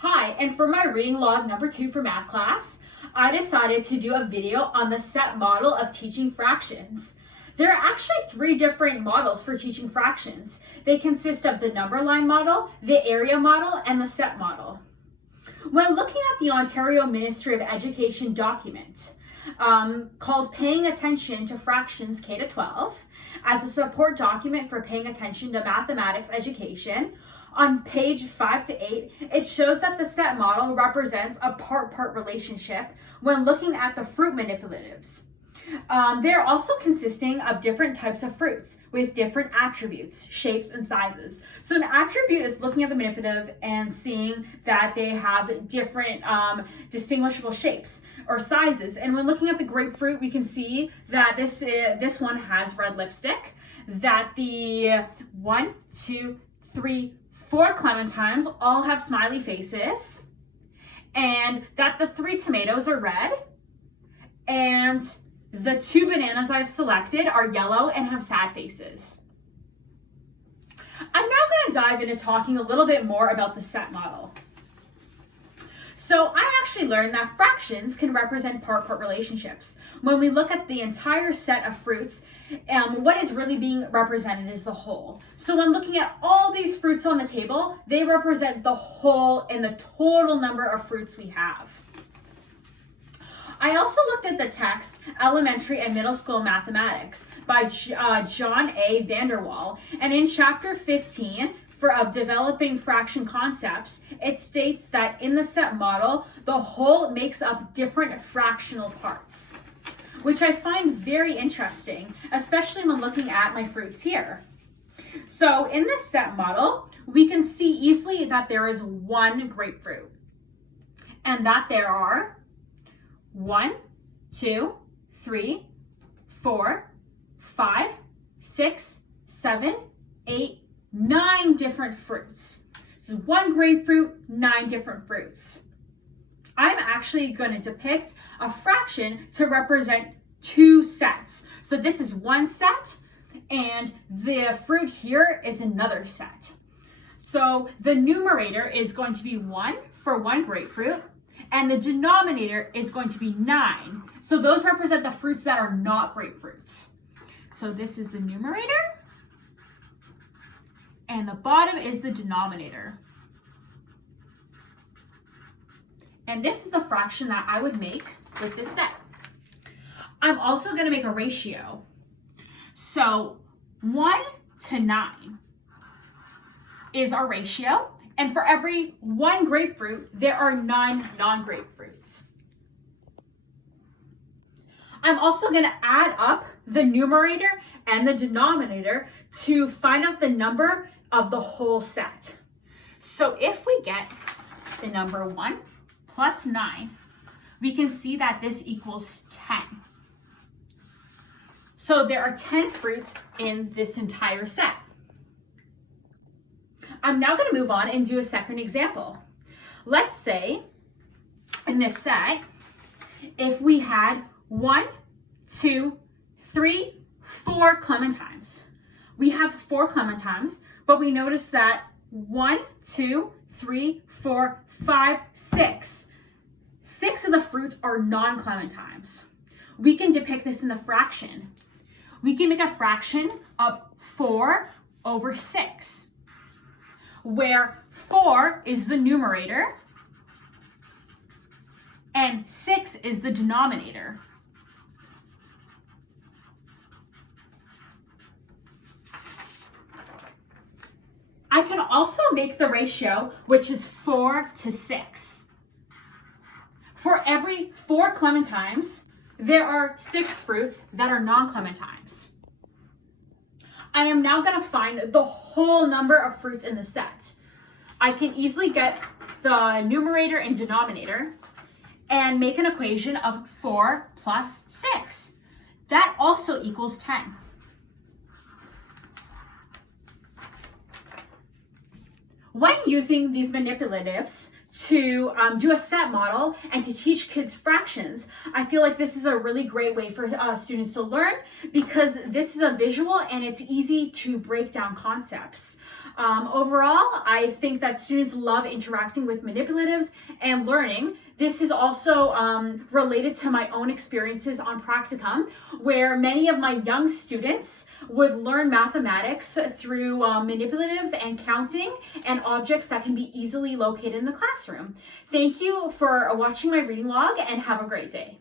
Hi, and for my reading log number 2 for math class, I decided to do a video on the set model of teaching fractions. There are actually 3 different models for teaching fractions. They consist of the number line model, the area model, and the set model. When looking at the Ontario Ministry of Education document, called Paying Attention to Fractions K-12, as a support document for paying attention to mathematics education, on page 5 to 8, it shows that the set model represents a part-part relationship when looking at the fruit manipulatives. They're also consisting of different types of fruits with different attributes, shapes, and sizes. So an attribute is looking at the manipulative and seeing that they have different distinguishable shapes or sizes. And when looking at the grapefruit, we can see that this one has red lipstick, that the 1, 2, 3, 4 clementines all have smiley faces, and that the 3 tomatoes are red, and the 2 bananas I've selected are yellow and have sad faces. I'm now going to dive into talking a little bit more about the set model. So I actually learned that fractions can represent part-part relationships. When we look at the entire set of fruits, what is really being represented is the whole. So when looking at all these fruits on the table, they represent the whole and the total number of fruits we have. I also looked at the text, Elementary and Middle School Mathematics by John A. Vanderwall, and in chapter 15, of developing fraction concepts, it states that in the set model, the whole makes up different fractional parts, which I find very interesting, especially when looking at my fruits here. So in this set model, we can see easily that there is 1 grapefruit, and that there are 1, 2, 3, 4, 5, 6, 7, 8, 9 different fruits. This is 1 grapefruit, 9 different fruits. I'm actually going to depict a fraction to represent 2 sets. So this is 1 set, and the fruit here is another set. So the numerator is going to be 1 for 1 grapefruit, and the denominator is going to be 9. So those represent the fruits that are not grapefruits. So this is the numerator, and the bottom is the denominator. And this is the fraction that I would make with this set. I'm also going to make a ratio. So 1 to 9 is our ratio. And for every 1 grapefruit, there are 9 non-grapefruits. I'm also going to add up the numerator and the denominator to find out the number of the whole set. So if we get the number 1 plus 9, we can see that this equals 10. So there are 10 fruits in this entire set. I'm now going to move on and do a second example. Let's say in this set, if we had 1, 2, 3, 4 clementines. We have 4 clementines, but we notice that 1, 2, 3, 4, 5, 6. 6 of the fruits are non-clementines. We can depict this in the fraction. We can make a fraction of 4 over 6, where 4 is the numerator and 6 is the denominator. I can also make the ratio, which is 4 to 6. For every 4 clementines, there are 6 fruits that are non-clementines. I am now going to find the whole number of fruits in the set. I can easily get the numerator and denominator and make an equation of 4 plus 6. That also equals 10. When using these manipulatives to do a set model and to teach kids fractions, I feel like this is a really great way for students to learn, because this is a visual and it's easy to break down concepts. Overall, I think that students love interacting with manipulatives and learning. This is also related to my own experiences on practicum, where many of my young students would learn mathematics through manipulatives and counting and objects that can be easily located in the classroom. Thank you for watching my reading log and have a great day.